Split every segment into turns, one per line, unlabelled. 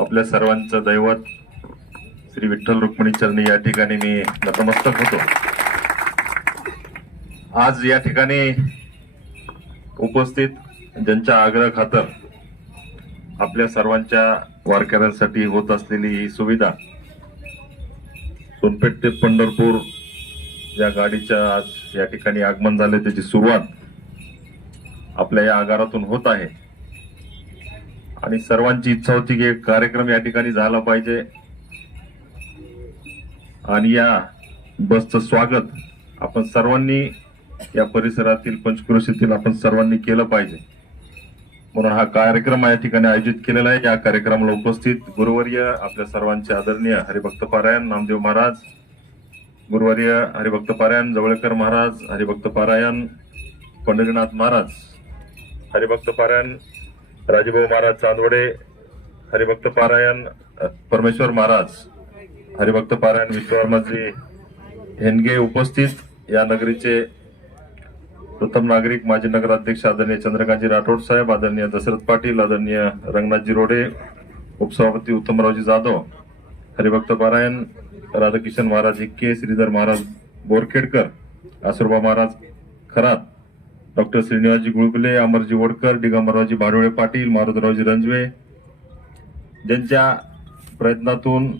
आपल्या सर्वांचं दैवत श्री विठ्ठल रुक्मिणी चरणी या ठिकाणी मी नतमस्तक होतो. आज या ठिकाणी उपस्थित ज्यांच्या आग्रह खातर आपल्या सर्वांच्या वारकऱ्यांसाठी होत असलेली ही सुविधा सोनपेठ ते पंढरपूर या गाडीच्या आज या ठिकाणी आगमन झाले त्याची सुरुवात आपल्या या आगारातून होत आहे. आणि सर्वांची इच्छा होती की एक कार्यक्रम या ठिकाणी झाला पाहिजे. आणि या बसचं स्वागत आपण सर्वांनी या परिसरातील पंचक्रोशीतील आपण सर्वांनी केलं पाहिजे. म्हणून हा कार्यक्रम या ठिकाणी आयोजित केलेला आहे. या कार्यक्रमाला उपस्थित गुरुवर्य आपल्या सर्वांचे आदरणीय हरिभक्त पारायण नामदेव महाराज गुरुवर्य हरिभक्त पारायण जवळकर महाराज हरिभक्त पारायण पंढरीनाथ महाराज हरिभक्त पारायण राजभाऊ महाराज चांदवडे हरिभक्त पारायण परमेश्वर महाराज हरिभक्त पारायण विश्ववर्माजी हेनगे उपस्थित या नगरीचे प्रथम नागरिक माजी नगराध्यक्ष आदरणीय चंद्रकांतजी राठोड साहेब आदरणीय दशरथ पाटील आदरणीय रंगनाथजी रोडे उपसभापती उत्तमरावजी जाधव हरिभक्त पारायण राधाकिशन महाराज इक्के श्रीधर महाराज बोरखेडकर आसुरबा महाराज खरात डॉक्टर श्रीनिवासजी गुळगुले अमरजी वडकर दिगंबररावजी भाडोळे पाटील मारुतरावजी रंजवे ज्यांच्या प्रयत्नातून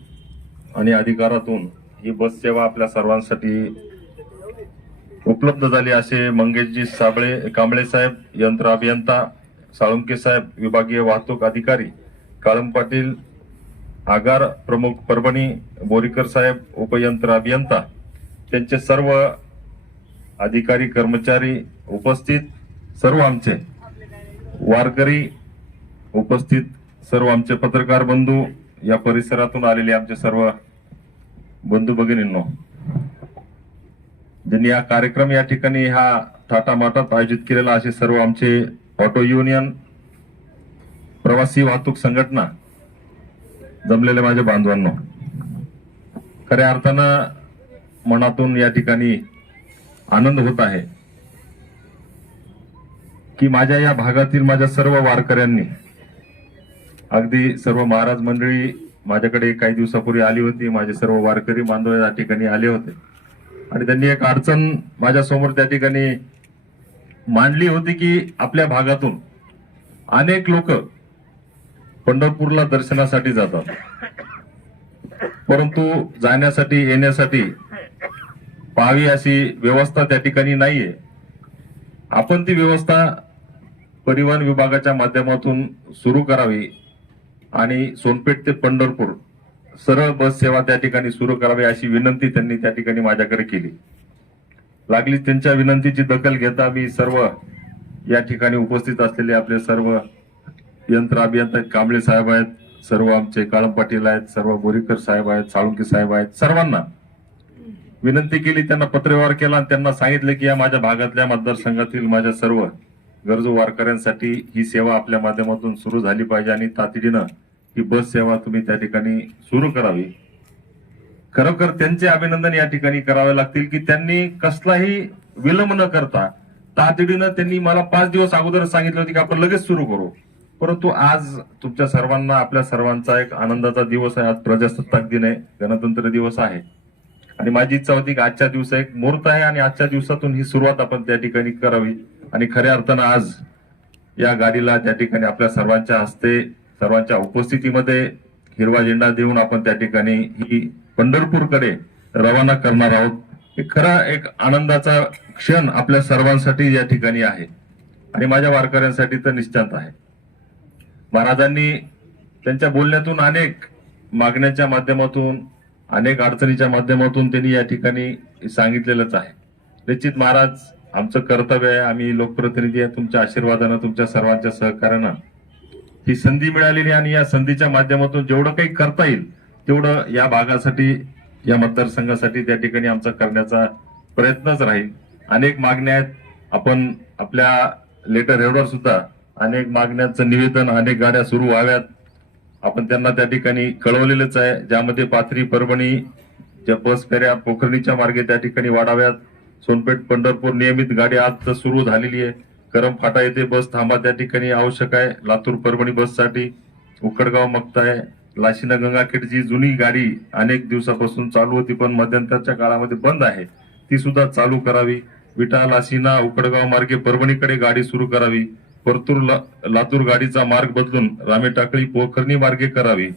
आणि अधिकारातून ही बस सेवा आपल्या सर्वांसाठी उपलब्ध झाली असे मंगेशजी साबळे कांबळे साहेब यंत्र अभियंता साळुंके साहेब विभागीय वाहतूक अधिकारी काळम पाटील आगार प्रमुख परभणी बोरीकर साहेब उपयंत्र अभियंता त्यांचे सर्व अधिकारी कर्मचारी उपस्थित सर्व आमचे. वारकरी उपस्थित सर्व आमचे पत्रकार बंधू या परिसरातून आलेले आमचे सर्व बंधू भगिनींनो. ज्यांनी हा कार्यक्रम या ठिकाणी हा थाटामाटात आयोजित केलेला असे सर्व आमचे ऑटो युनियन प्रवासी वाहतूक संघटना जमलेले माझ्या बांधवांनो. खऱ्या अर्थानं मनातून या ठिकाणी आनंद होत आहे की माझ्या या भागातील माझ्या सर्व वारकऱ्यांनी अगदी सर्व महाराज मंडळी माझ्याकडे काही दिवसापूर्वी आली होती माझे सर्व वारकरी बांधव या ठिकाणी आले होते. आणि त्यांनी एक अडचण माझ्यासमोर त्या ठिकाणी मांडली होती की आपल्या भागातून अनेक लोक पंढरपूरला दर्शनासाठी जातात. परंतु जाण्यासाठी येण्यासाठी पाहावी अशी व्यवस्था त्या ठिकाणी नाहीये. आपण ती व्यवस्था परिवहन विभागाच्या माध्यमातून सुरू करावी आणि सोनपेठ ते पंढरपूर सरळ बस सेवा त्या ठिकाणी सुरू करावी अशी विनंती त्यांनी त्या ठिकाणी माझ्याकडे केली. लागली त्यांच्या विनंतीची दखल घेता मी सर्व या ठिकाणी उपस्थित असलेले आपले सर्व यंत्र अभियंता कांबळे साहेब आहेत सर्व आमचे काळम पाटील आहेत सर्व बोरीकर साहेब आहेत साळुंके साहेब आहेत सर्वांना विनंती केली त्यांना पत्रव्यवहार केला आणि त्यांना सांगितलं की या माझ्या भागातल्या मतदारसंघातील माझ्या सर्व गरजू वारकऱ्यांसाठी ही सेवा आपल्या माध्यमातून सुरू झाली पाहिजे आणि तातडीनं ही बस सेवा तुम्ही त्या ठिकाणी सुरू करावी. खरोखर त्यांचे अभिनंदन या ठिकाणी करावे लागतील की त्यांनी कसलाही विलंब न करता तातडीनं त्यांनी मला पाच दिवस अगोदर सांगितलं होतं की आपण लगेच सुरू करू. परंतु आज तुमच्या सर्वांना आपल्या सर्वांचा एक आनंदाचा दिवस आहे. आज प्रजासत्ताक दिन आहे. गणतंत्र दिवस आहे. आणि माझी इच्छा होती की आजच्या दिवसा एक मुहूर्त आहे आणि आजच्या दिवसातून ही सुरुवात आपण त्या ठिकाणी करावी. आणि खऱ्या अर्थानं आज या गाडीला त्या ठिकाणी आपल्या सर्वांच्या हस्ते सर्वांच्या उपस्थितीमध्ये हिरवा झेंडा देऊन आपण त्या ठिकाणी ही पंढरपूरकडे रवाना करणार आहोत. एक खरा एक आनंदाचा क्षण आपल्या सर्वांसाठी या ठिकाणी आहे. आणि माझ्या वारकऱ्यांसाठी तर निश्चित आहे. महाराजांनी त्यांच्या बोलण्यातून अनेक मागण्याच्या माध्यमातून अनेक अडचणीच्या माध्यमातून त्यांनी या ठिकाणी सांगितलेलंच आहे. निश्चित महाराज आमचं कर्तव्य आहे आम्ही लोकप्रतिनिधी आहे तुमच्या आशीर्वादानं तुमच्या सर्वांच्या सहकार्यानं ही संधी मिळालेली आणि या संधीच्या माध्यमातून जेवढं काही करता येईल तेवढं या भागासाठी या मतदारसंघासाठी त्या ठिकाणी आमचा करण्याचा प्रयत्नच राहील. अनेक मागण्या आहेत. आपण आपल्या लेटर हेडवर सुद्धा अनेक मागण्यांचं निवेदन अनेक गाड्या सुरू व्हाव्यात. आपण त्यांना त्या ठिकाणी कळवलेलंच आहे. ज्यामध्ये पाथरी परभणी ज्या बस फेऱ्या पोखरणीच्या मार्गे त्या ठिकाणी वाढाव्यात. सोनपेठ पंढरपूर नियमित गाडी आज तर सुरू झालेली आहे. करम फाटा येथे बस थांबा त्या ठिकाणी आवश्यक आहे. लातूर परभणी बससाठी उकडगाव मक्ता आहे लाशिना गंगाखेड जी जुनी गाडी अनेक दिवसापासून चालू होती पण मध्यंतरच्या काळामध्ये बंद आहे. ती सुद्धा चालू करावी. विटा लाशीना उकडगाव मार्गे परभणीकडे गाडी सुरू करावी. परतूर ला- लातूर गाडीचा मार्ग बदलून रामे टाकळी पोखर्णी मार्गे करावी.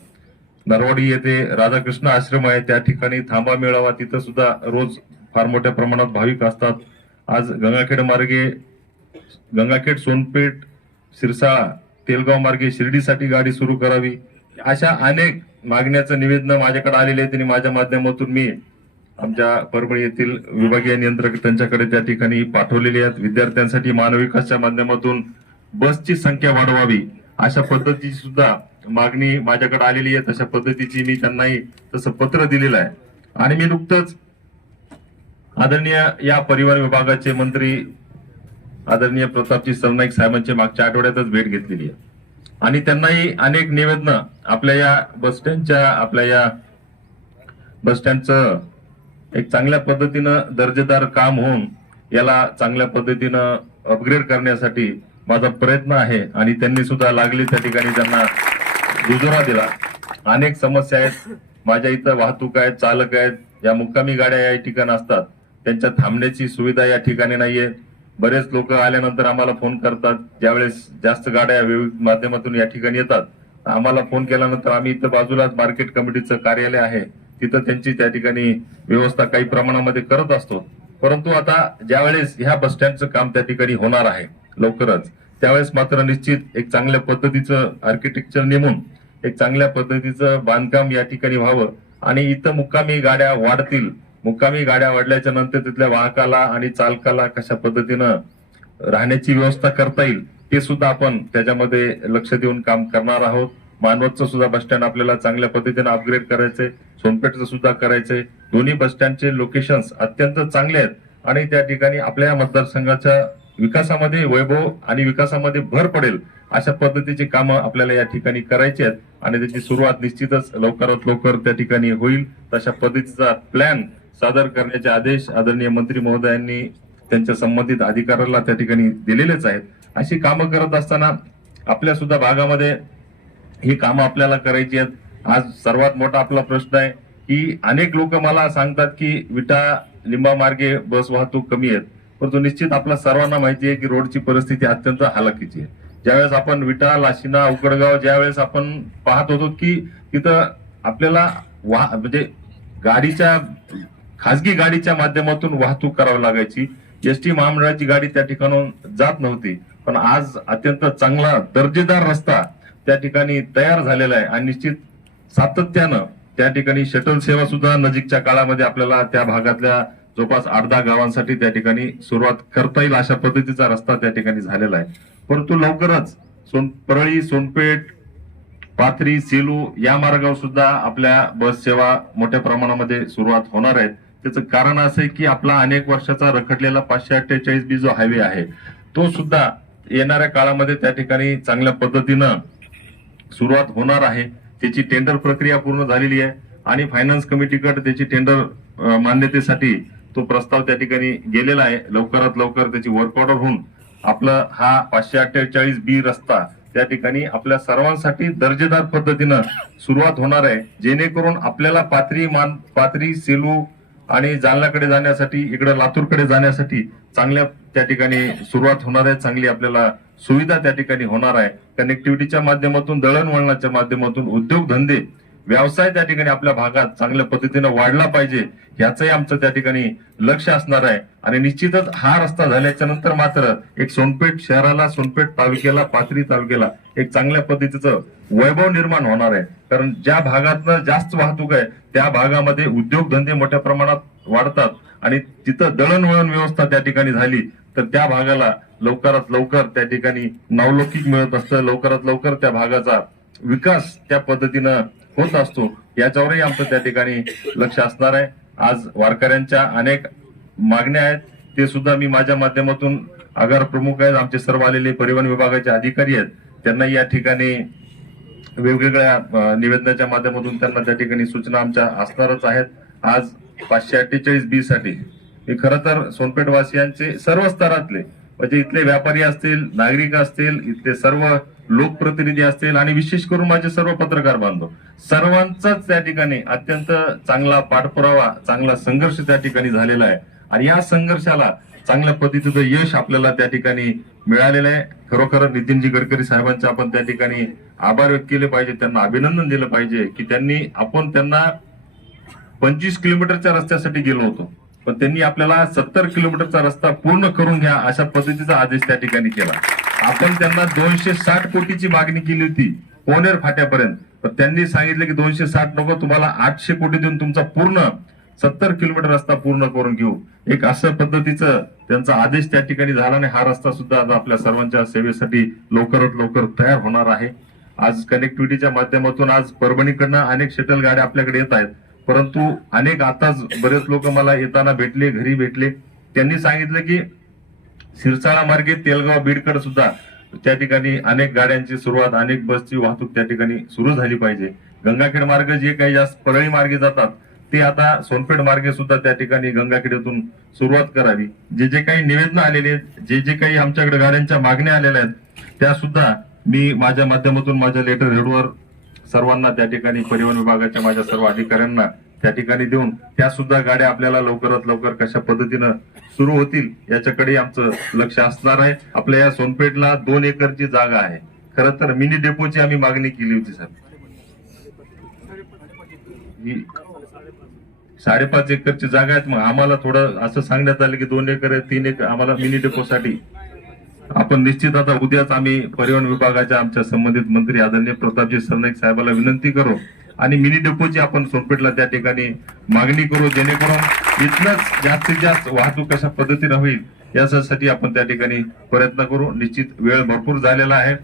नरवाडी येथे राधाकृष्ण आश्रम आहे. त्या ठिकाणी थांबा मिळावा. तिथं सुद्धा रोज फार मोठ्या प्रमाणात भाविक असतात. आज गंगाखेड मार्गे गंगाखेड सोनपेठ सिरसाळा तेलगाव मार्गे शिर्डीसाठी गाडी सुरू करावी. अशा अनेक मागण्याचं निवेदन माझ्याकडे आलेले आहे त्यांनी माझ्या माध्यमातून मी आमच्या परभणी येथील विभागीय नियंत्रक त्यांच्याकडे त्या ठिकाणी पाठवलेले आहेत. विद्यार्थ्यांसाठी मानविकासच्या माध्यमातून बसची संख्या वाढवावी अशा पद्धतीची सुद्धा मागणी माझ्याकडे आलेली आहे. तशा पद्धतीची मी त्यांनाही तसं पत्र दिलेलं आहे. आणि मी नुकतंच आदरणीय या परिवहन विभागाचे मंत्री आदरणीय प्रतापजी सरनाईक साहेबांची मागच्या आठवड्यातच भेट घेतलेली आहे. आणि त्यांनाही अनेक निवेदनं आपल्या या बस स्टँडच्या आपल्या या बस स्टँडचं एक चांगल्या पद्धतीनं दर्जेदार काम होऊन याला चांगल्या पद्धतीनं अपग्रेड करण्यासाठी माझा प्रयत्न आहे आणि त्यांनी सुद्धा लागली त्या ठिकाणी त्यांना दुजोरा दिला. अनेक समस्या आहेत. माझ्या इथं वाहतूक आहेत चालक आहेत. या मुक्कामी गाड्या या ठिकाणी असतात. त्यांच्या थांबण्याची सुविधा या ठिकाणी नाहीये. बरेच लोक आल्यानंतर आम्हाला फोन करतात. ज्यावेळेस जास्त गाड्या विविध माध्यमातून या ठिकाणी येतात आम्हाला फोन केल्यानंतर आम्ही इथं बाजूलाच मार्केट कमिटीचं कार्यालय आहे. तिथं त्यांची त्या ठिकाणी व्यवस्था काही प्रमाणामध्ये करत असतो. परंतु आता ज्यावेळेस ह्या बस स्टँडचं काम त्या ठिकाणी होणार आहे लवकरच. त्यावेळेस मात्र निश्चित एक चांगल्या पद्धतीचं आर्किटेक्चर नेमून एक चांगल्या पद्धतीचं बांधकाम या ठिकाणी व्हावं. आणि इथं मुक्कामी गाड्या वाढतील. मुक्कामी गाड्या वाढल्याच्या नंतर तिथल्या वाहकाला आणि चालकाला कशा पद्धतीनं राहण्याची व्यवस्था करता येईल ते सुद्धा आपण त्याच्यामध्ये लक्ष देऊन काम करणार आहोत. मानवतचं सुद्धा बस स्टँड आपल्याला चांगल्या पद्धतीने अपग्रेड करायचंय. सोनपेठचं सुद्धा करायचंय. दोन्ही बस स्टँडचे लोकेशन्स अत्यंत चांगले आहेत. आणि त्या ठिकाणी आपल्या मतदारसंघाच्या विकासामध्ये वैभव आणि विकासामध्ये भर पडेल अशा पद्धतीची कामं आपल्याला या ठिकाणी करायची आहेत आणि त्याची सुरुवात निश्चितच लवकरात लवकर त्या ठिकाणी होईल. तशा पद्धतीचा प्लॅन सादर करण्याचे आदेश आदरणीय मंत्री महोदयांनी त्यांच्या संबंधित अधिकाऱ्याला त्या ठिकाणी दिलेलेच आहेत. अशी कामं करत असताना आपल्या सुद्धा भागामध्ये ही कामं आपल्याला करायची आहेत. आज सर्वात मोठा आपला प्रश्न आहे की अनेक लोक मला सांगतात की विटा लिंबा मार्गे बस वाहतूक कमी आहेत. परंतु निश्चित आपल्या सर्वांना माहिती आहे की रोडची परिस्थिती अत्यंत हालाकीची आहे. ज्यावेळेस आपण विटा लाशिना उकडगाव ज्यावेळेस आपण पाहत होतो की तिथं आपल्याला वाह म्हणजे गाडीच्या खासगी गाडीच्या माध्यमातून वाहतूक करावी लागायची. एस टी महामंडळाची गाडी त्या ठिकाणून जात नव्हती. पण आज अत्यंत चांगला दर्जेदार रस्ता त्या ठिकाणी तयार झालेला आहे आणि निश्चित सातत्यानं त्या ठिकाणी शटल सेवा सुद्धा नजीकच्या काळामध्ये आपल्याला त्या भागातल्या जवळपास आठ दहा गावांसाठी त्या ठिकाणी सुरुवात करता येईल अशा पद्धतीचा रस्ता त्या ठिकाणी झालेला आहे. परंतु लवकरच सोन परळी सोनपेठ पाथरी सेलू या मार्गावर सुद्धा आपल्या बस सेवा मोठ्या प्रमाणामध्ये सुरुवात होणार आहे त्याचं कारण असं आहे की आपला अनेक वर्षाचा रखडलेला पाचशे अठ्ठेचाळीस बी जो हायवे आहे तो सुद्धा येणाऱ्या काळामध्ये त्या ठिकाणी चांगल्या पद्धतीनं सुरुवात होणार आहे. त्याची टेंडर प्रक्रिया पूर्ण झालेली आहे आणि फायनान्स कमिटीकडे त्याची टेंडर मान्यतेसाठी तो प्रस्ताव त्या ठिकाणी गेलेला आहे. लवकरात लवकर त्याची वर्क ऑर्डर होऊन आपलं हा पाचशे अठ्ठेचाळीस बी रस्ता त्या ठिकाणी आपल्या सर्वांसाठी दर्जेदार पद्धतीनं सुरुवात होणार आहे. जेणेकरून आपल्याला पाथरी मान पाथरी सेलू आणि जालनाकडे जाण्यासाठी इकडे लातूरकडे जाण्यासाठी चांगल्या त्या ठिकाणी सुरुवात होणार आहे. चांगली आपल्याला सुविधा त्या ठिकाणी होणार आहे. कनेक्टिव्हिटीच्या माध्यमातून दळणवळणाच्या माध्यमातून उद्योगधंदे व्यवसाय त्या ठिकाणी आपल्या भागात चांगल्या पद्धतीनं वाढला पाहिजे याचंही आमचं त्या ठिकाणी लक्ष असणार आहे. आणि निश्चितच हा रस्ता झाल्याच्यानंतर मात्र एक सोनपेठ शहराला सोनपेठ तालुक्याला पाथरी तालुक्याला एक चांगल्या पद्धतीचं वैभव निर्माण होणार आहे. कारण ज्या भागातनं जास्त वाहतूक आहे त्या भागामध्ये उद्योगधंदे मोठ्या प्रमाणात वाढतात. आणि तिथं दळणवळण व्यवस्था त्या ठिकाणी झाली तर त्या भागाला लवकरात लवकर त्या ठिकाणी नावलौकिक मिळत असतं. लवकरात लवकर त्या भागाचा विकास त्या पद्धतीनं होत असतो. याच्यावरही आमचं त्या ठिकाणी लक्ष असणार आहे. आज वारकऱ्यांच्या अनेक मागण्या आहेत. ते सुद्धा मी माझ्या माध्यमातून आगार प्रमुख आहेत. आमचे सर्व आलेले परिवहन विभागाचे अधिकारी आहेत. त्यांना या ठिकाणी वेगवेगळ्या निवेदनाच्या माध्यमातून त्यांना त्या ठिकाणी सूचना आमच्या असणारच आहेत. आज पाचशे अठ्ठेचाळीस बी साठी. मी खरं तर सोनपेठवासियांचे सर्व स्तरातले म्हणजे इथले व्यापारी असतील नागरिक असतील इथले सर्व लोकप्रतिनिधी असतील आणि विशेष करून माझे सर्व पत्रकार बांधव सर्वांचाच त्या ठिकाणी अत्यंत चांगला पाठपुरावा चांगला संघर्ष त्या ठिकाणी झालेला आहे. आणि या संघर्षाला चांगल्या पद्धतीचं यश आपल्याला त्या ठिकाणी मिळालेलं आहे. खरोखर नितीनजी गडकरी साहेबांचे आपण त्या ठिकाणी आभार व्यक्त केले पाहिजे त्यांना अभिनंदन दिलं पाहिजे की त्यांनी आपण त्यांना पंचवीस किलोमीटरच्या रस्त्यासाठी गेलो होतो. पण त्यांनी आपल्याला सत्तर किलोमीटरचा रस्ता पूर्ण करून घ्या अशा पद्धतीचा आदेश त्या ठिकाणी केला. आपण त्यांना दोनशे साठ कोटीची मागणी केली होती पोनेर फाट्यापर्यंत. पण त्यांनी सांगितलं की दोनशे साठ नको तुम्हाला आठशे कोटी देऊन तुमचा पूर्ण सत्तर किलोमीटर रस्ता पूर्ण करून घेऊ. एक अशा पद्धतीचं त्यांचा आदेश त्या ठिकाणी झाला आणि हा रस्ता सुद्धा आता आपल्या सर्वांच्या सेवेसाठी लवकरात लवकर तयार होणार आहे. आज कनेक्टिव्हिटीच्या माध्यमातून आज परभणीकडनं अनेक शटल गाड्या आपल्याकडे येत आहेत. परंतु अनेक आताच बरेच लोक मला येताना भेटले घरी भेटले. त्यांनी सांगितलं की सिरसाळा मार्गे तेलगाव बीडकडे सुद्धा त्या ठिकाणी अनेक गाड्यांची सुरुवात अनेक बसची वाहतूक त्या ठिकाणी सुरू झाली पाहिजे. गंगाखेड मार्ग जे काही जास्त परळी मार्गे जातात ते आता सोनपेठ मार्गे सुद्धा त्या ठिकाणी गंगाखेडीतून सुरुवात करावी. जे जे काही निवेदन आलेले आहेत जे जे काही आमच्याकडे गाड्यांच्या मागण्या आलेल्या आहेत त्या सुद्धा मी माझ्या माध्यमातून माझ्या लेटर हेडवर सर्वांना त्या ठिकाणी परिवहन विभागाच्या माझ्या सर्व अधिकाऱ्यांना त्या ठिकाणी देऊन त्या सुद्धा गाड्या आपल्याला लवकरात लवकर कशा पद्धतीनं सुरू होतील याच्याकडे आमचं लक्ष असणार आहे. आपल्या या सोनपेठला दोन एकरची जागा आहे. खरं तर मिनी डेपोची आम्ही मागणी केली होती सर साडेपाच एकरची जागा आहेत. मग आम्हाला थोडं असं सांगण्यात आलं की दोन एकर तीन एकर आम्हाला मिनी डेपोसाठी आपण निश्चित आता उद्याच आम्ही परिवहन विभागाच्या आमच्या संबंधित मंत्री आदरणीय प्रतापजी सरनाईक साहेबाला विनंती करू आणि मिनी डेपोची आपण सोनपेठला त्या ठिकाणी मागणी करू जेणेकरून इथलंच जास्तीत जास्त वाहतूक कशा पद्धतीने होईल यासाठी आपण त्या ठिकाणी प्रयत्न करू. निश्चित वेळ भरपूर झालेला आहे.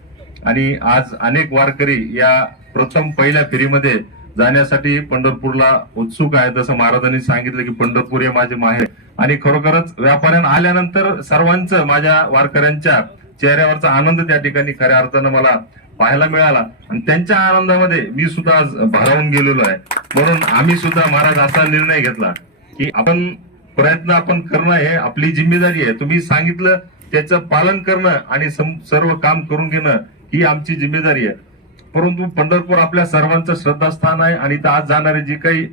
आणि आज अनेक वारकरी या प्रथम पहिल्या फेरीमध्ये जाण्यासाठी पंढरपूरला उत्सुक आहे. जसं महाराजांनी सांगितलं की पंढरपूर हे माझे माहेर. आणि खरोखरच व्यापाऱ्यांना आल्यानंतर सर्वांचं माझ्या वारकऱ्यांच्या चेहऱ्यावरचा आनंद त्या ठिकाणी खऱ्या अर्थानं मला पाहायला मिळाला. आणि त्यांच्या आनंदामध्ये मी सुद्धा आज भारावून गेलेलो आहे. म्हणून आम्ही सुद्धा महाराज असा निर्णय घेतला की आपण प्रयत्न आपण करणं हे आपली जिम्मेदारी आहे. तुम्ही सांगितलं त्याचं पालन करणं आणि सम- सर्व काम करून घेणं ही आमची जिम्मेदारी आहे. परंतु पंढरपूर आपल्या सर्वांचं श्रद्धास्थान आहे आणि इथं आज जाणारे जी काही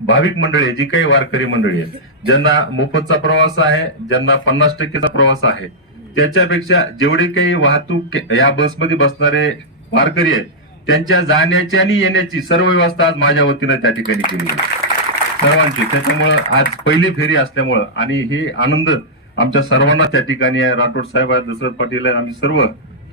भाविक मंडळी आहे जी काही वारकरी मंडळी आहे ज्यांना मोफतचा प्रवास आहे ज्यांना पन्नास टक्केचा प्रवास आहे त्याच्यापेक्षा जेवढे काही वाहतूक या बसमध्ये बसणारे वारकरी आहेत त्यांच्या जाण्याची आणि येण्याची सर्व व्यवस्था आज माझ्या वतीनं त्या ठिकाणी केली आहे सर्वांची. त्याच्यामुळं आज पहिली फेरी असल्यामुळं आणि हे आनंद आमच्या सर्वांना त्या ठिकाणी आहे. राठोड साहेब आहेत दशरथ पाटील आहेत आम्ही सर्व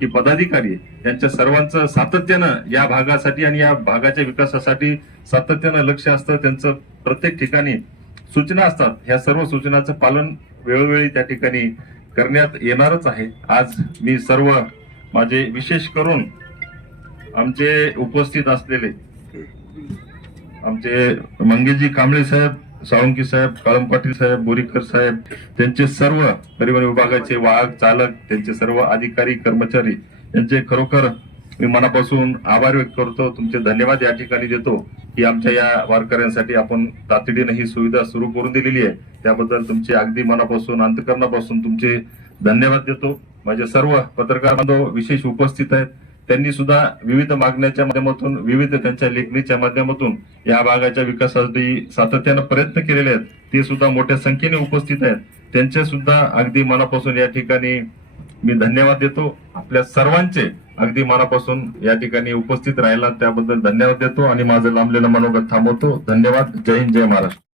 की पदाधिकारी यांच्या सर्वांचं सातत्यानं या भागासाठी आणि या भागाच्या विकासासाठी सातत्यानं लक्ष असतं. त्यांचं प्रत्येक ठिकाणी सूचना असतात. ह्या सर्व सूचनाचं पालन वेळोवेळी त्या ठिकाणी करण्यात येणारच आहे. आज मी सर्व माझे विशेष करून आमचे उपस्थित असलेले आमचे मंगेशजी कांबळे साहेब साळुंकी साहेब काळम पाटील साहेब बोरीकर साहेब त्यांचे सर्व परिवहन विभागाचे वाहक चालक त्यांचे सर्व अधिकारी कर्मचारी यांचे खरोखर मी मनापासून आभार व्यक्त करतो. तुमचे धन्यवाद या ठिकाणी देतो की आमच्या या वारकऱ्यांसाठी आपण तातडीने ही सुविधा सुरू करून दिलेली आहे. त्याबद्दल तुमचे अगदी मनापासून अंतकरणापासून तुमचे धन्यवाद देतो. माझे सर्व पत्रकार बांधव विशेष उपस्थित आहेत. त्यांनी सुद्धा विविध मागण्याच्या माध्यमातून विविध त्यांच्या लेखणीच्या माध्यमातून या भागाच्या विकासासाठी सातत्यानं प्रयत्न केलेले आहेत. ते सुद्धा मोठ्या संख्येने उपस्थित आहेत. त्यांचे सुद्धा अगदी मनापासून या ठिकाणी मी धन्यवाद देतो. आपल्या सर्वांचे अगदी मनापासून या ठिकाणी उपस्थित राहिला त्याबद्दल धन्यवाद देतो आणि माझं लांबलेलं मनोगत थांबवतो. धन्यवाद. जय हिंद जय महाराष्ट्र.